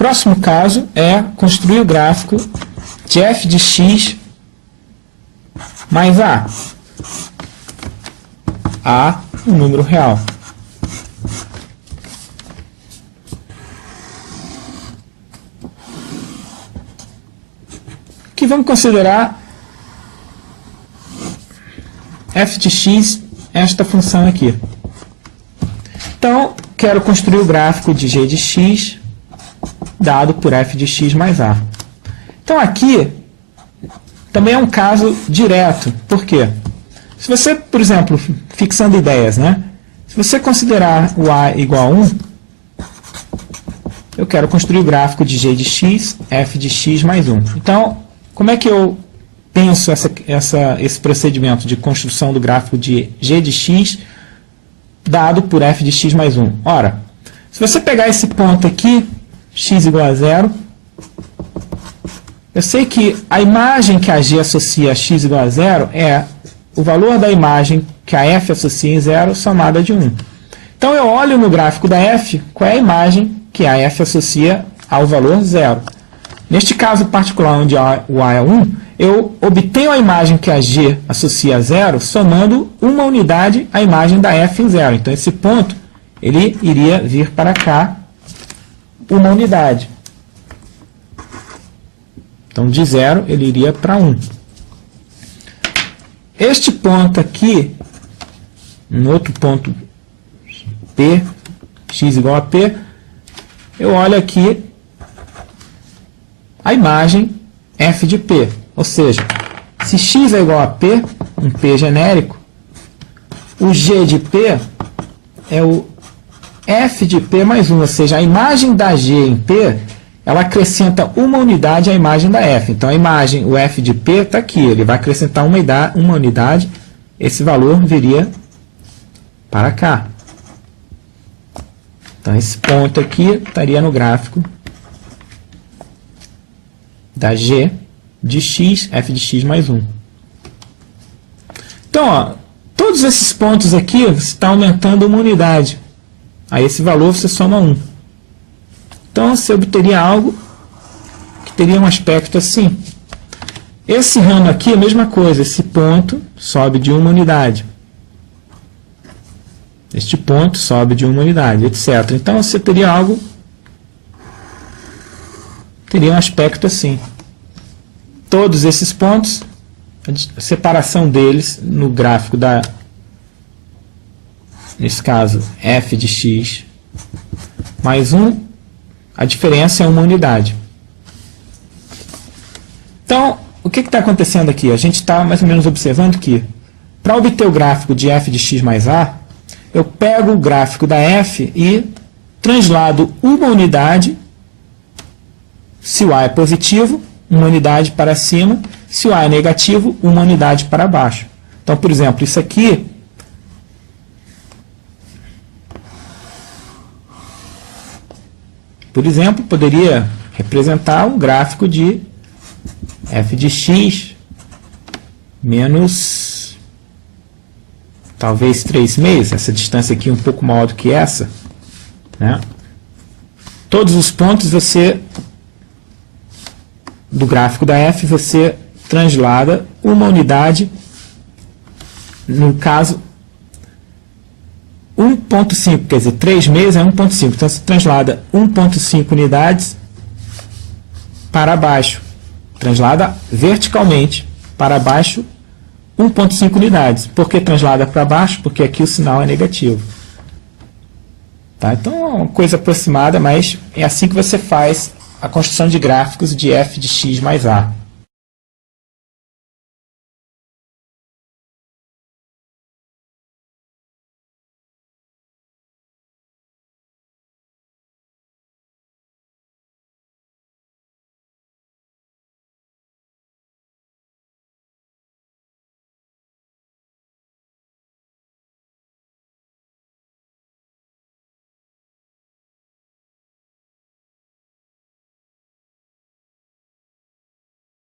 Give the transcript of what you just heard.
Próximo caso é construir o gráfico de f de x mais a. A, um número real. Aqui vamos considerar f de x, esta função aqui. Então, quero construir o gráfico de g de x dado por f de x mais a. Então, aqui também é um caso direto. Por quê? Se você, por exemplo, fixando ideias, né? Se você considerar o a igual a 1, eu quero construir o gráfico de g de x, f de x mais 1. Então, como é que eu penso esse procedimento de construção do gráfico de g de x dado por f de x mais 1? Ora, se você pegar esse ponto aqui, x igual a 0, eu sei que a imagem que a g associa a x igual a 0 é o valor da imagem que a f associa em 0 somada de 1. Então, eu olho no gráfico da f qual é a imagem que a f associa ao valor 0. Neste caso particular, onde o a é 1, eu obtenho a imagem que a g associa a 0 somando uma unidade à imagem da f em 0. Então, esse ponto ele iria vir para cá uma unidade. Então, de 0 ele iria para 1. Este ponto aqui, um outro ponto P, x igual a P, eu olho aqui a imagem f de P. Ou seja, se x é igual a P, um P genérico, o g de P é o f de P mais 1. Ou seja, a imagem da g em P, ela acrescenta uma unidade à imagem da f. Então, a imagem, o f de P, está aqui. Ele vai acrescentar uma unidade. Esse valor viria para cá. Então, esse ponto aqui estaria no gráfico da g de x, f de x mais 1. Então, ó, todos esses pontos aqui, você está aumentando uma unidade. A esse valor você soma 1. Então, você obteria algo que teria um aspecto assim. Esse ramo aqui é a mesma coisa. Esse ponto sobe de uma unidade. Este ponto sobe de uma unidade, etc. Então, você teria algo, teria um aspecto assim. Todos esses pontos, a separação deles no gráfico da, nesse caso, f de x mais 1, a diferença é uma unidade. Então, o que está acontecendo aqui? A gente está mais ou menos observando que, para obter o gráfico de f de x mais a, eu pego o gráfico da f e translado uma unidade, se o a é positivo, uma unidade para cima, se o a é negativo, uma unidade para baixo. Então, por exemplo, isso aqui poderia representar um gráfico de f de x menos, talvez 3/2, essa distância aqui um pouco maior do que essa, né? Todos os pontos do gráfico da f, você translada uma unidade, no caso 1.5, quer dizer, 3/2 é 1.5, então você translada 1.5 unidades para baixo, translada verticalmente para baixo 1.5 unidades. Por que translada para baixo? Porque aqui o sinal é negativo. Tá? Então é uma coisa aproximada, mas é assim que você faz a construção de gráficos de f de x mais a.